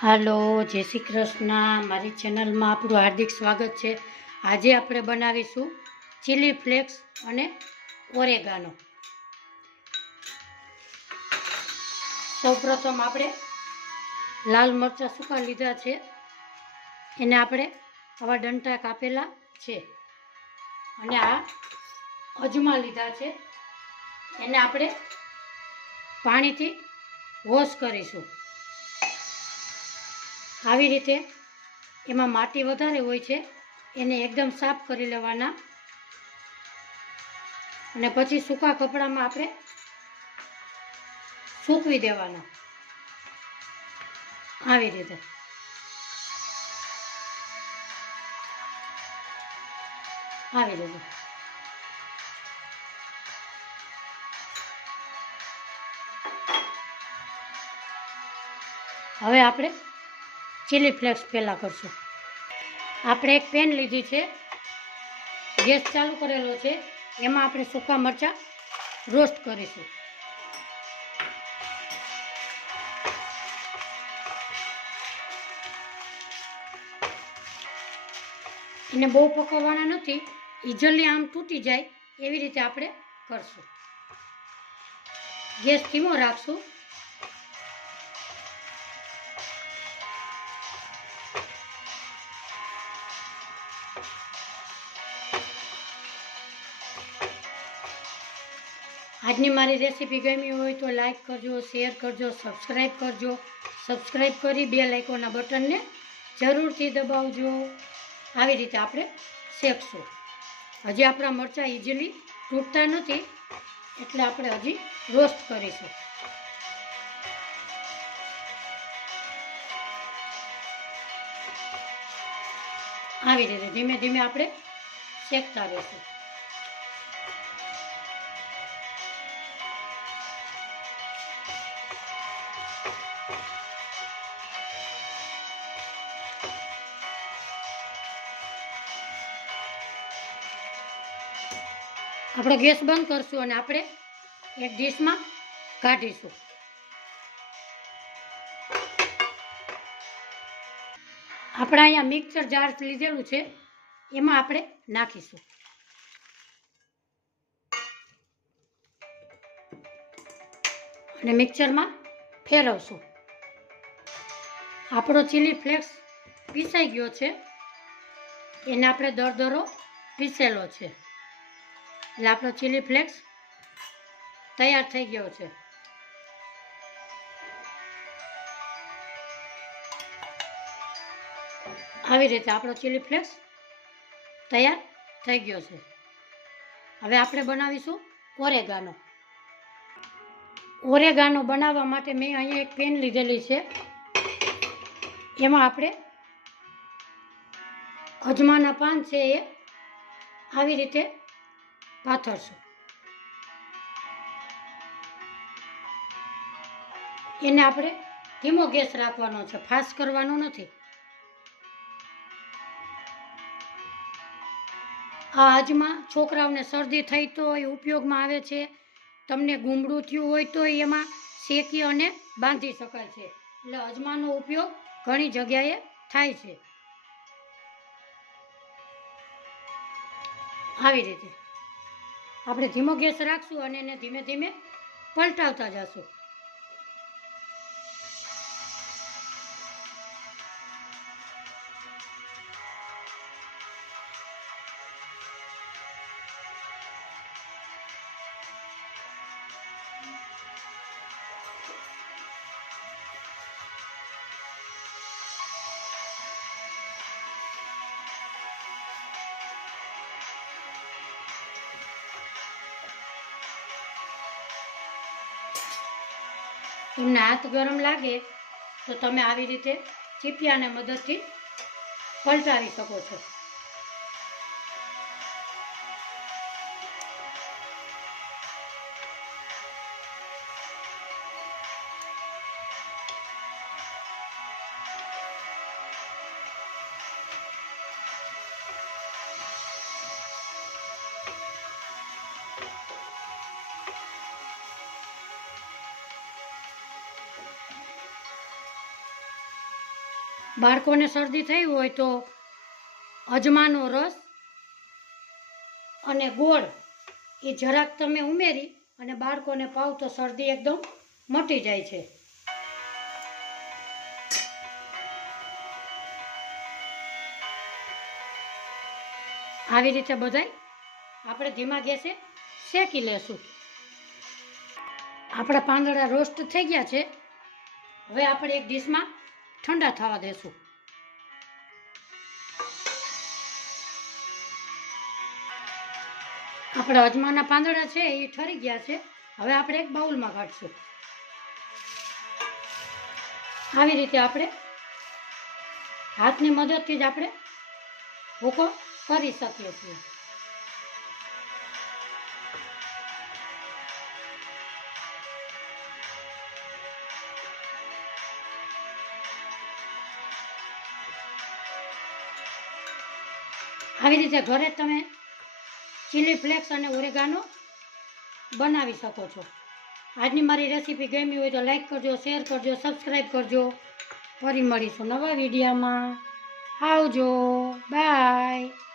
હાલો, જય શ્રી કૃષ્ણ. મારી ચેનલમાં આપણું હાર્દિક સ્વાગત છે. આજે આપણે બનાવીશું ચીલી ફ્લેક્સ અને ઓરેગાનો. સૌપ્રથમ આપણે લાલ મરચાં સૂકા લીધા છે, એને આપણે આવા ડંટા કાપેલા છે, અને આ અજમા લીધા છે, એને આપણે પાણીથી વોશ કરીશું. આવી રીતે એમાં માટી વધારે હોય છે, એને એકદમ સાફ કરી લેવાના, અને પછી સૂકા કપડામાં આપણે સૂકવી દેવાના. આવી રીતે હવે આપણે ચીલી ફ્લેક્સ પહેલાં કરશું. આપણે એક પેન લીધી છે, ગેસ ચાલુ કરેલો છે, એમાં આપણે સૂકા મરચાં રોસ્ટ કરીશું. એને બહુ પકવવાના નથી, ઇઝીલી આમ તૂટી જાય એવી રીતે આપણે કરશું. ગેસ ધીમો રાખશું. આજની મારી રેસીપી ગમી હોય તો લાઈક કરજો, શેર કરજો, સબસ્ક્રાઈબ કરજો. સબસ્ક્રાઈબ કરી બેલ આઇકોનના બટનને જરૂરથી દબાવજો. આવી રીતે આપણે શેકશું. હજી આપણા મરચાં ઇઝીલી તૂટતા નથી, એટલે આપણે હજી રોસ્ટ કરીશું. આવી રીતે ધીમે ધીમે આપણે શેકતા રહીશું. આપણો ગેસ બંધ કરશું અને આપણે એક ડીશમાં કાઢીશું. આપણે અહીંયા મિક્સર જાર લીધેલું છે, એમાં આપણે નાખીશું. અને મિક્સરમાં ફેરવશું. આપણો ચીલી ફ્લેક્સ પીસાઈ ગયો છે, એને આપણે દરદરો પીસેલો છે, એટલે આપણો ચીલી ફ્લેક્સ તૈયાર થઈ ગયો છે. આવી રીતે આપણો ચીલી ફ્લેક્સ તૈયાર થઈ ગયો છે. હવે આપણે બનાવીશું ઓરેગાનો. ઓરેગાનો બનાવવા માટે મેં અહીંયા એક પેન લીધેલી છે, એમાં આપણે અજમાના પાન છે એ આવી રીતે પાથરશું. એને આપણે ધીમો ગેસ રાખવાનો છે, ફાસ્ટ કરવાનો નથી. આ અજમા છોકરાઓને શરદી થઈ તો એ ઉપયોગમાં આવે છે. તમને ગુમડું થયું હોય તો એમાં શેકી અને બાંધી શકાય છે, એટલે અજમાનો ઉપયોગ ઘણી જગ્યાએ થાય છે. આવી રીતે આપણે ધીમો ગેસ રાખશું અને એને ધીમે ધીમે પલટાવતા જશું. એમને હાથ ગરમ લાગે તો તમે આવી રીતે ચીપિયાને મદદથી પલટાવી શકો છો. બાળકોને શરદી થઈ હોય તો અજમાનો રસ અને ગોળ એ જરાક તમે ઉમેરી અને બાળકોને પાવ તો શરદી એકદમ મટી જાય છે. આવી રીતે બધાય આપણે ધીમા ગેસે શેકી લેશું. આપણા પાંદડા રોસ્ટ થઈ ગયા છે. હવે આપણે એક ડીશમાં ઠંડા થવા દેશું. આપણા અજમાના પાંદડા છે એ ઠરી ગયા છે. હવે આપણે એક બાઉલમાં કાઢશું. આવી રીતે આપણે હાથની મદદથી જ આપણે ભૂકો કરી શકીએ છીએ. આવી રીતે ઘરે તમે ચીલી ફ્લેક્સ અને ઓરેગાનો બનાવી શકો છો. આજની મારી રેસીપી ગમી હોય તો લાઈક કરજો, શેર કરજો, સબસ્ક્રાઈબ કરજો. ફરી મળીશું નવા વિડીયોમાં. આવજો, બાય.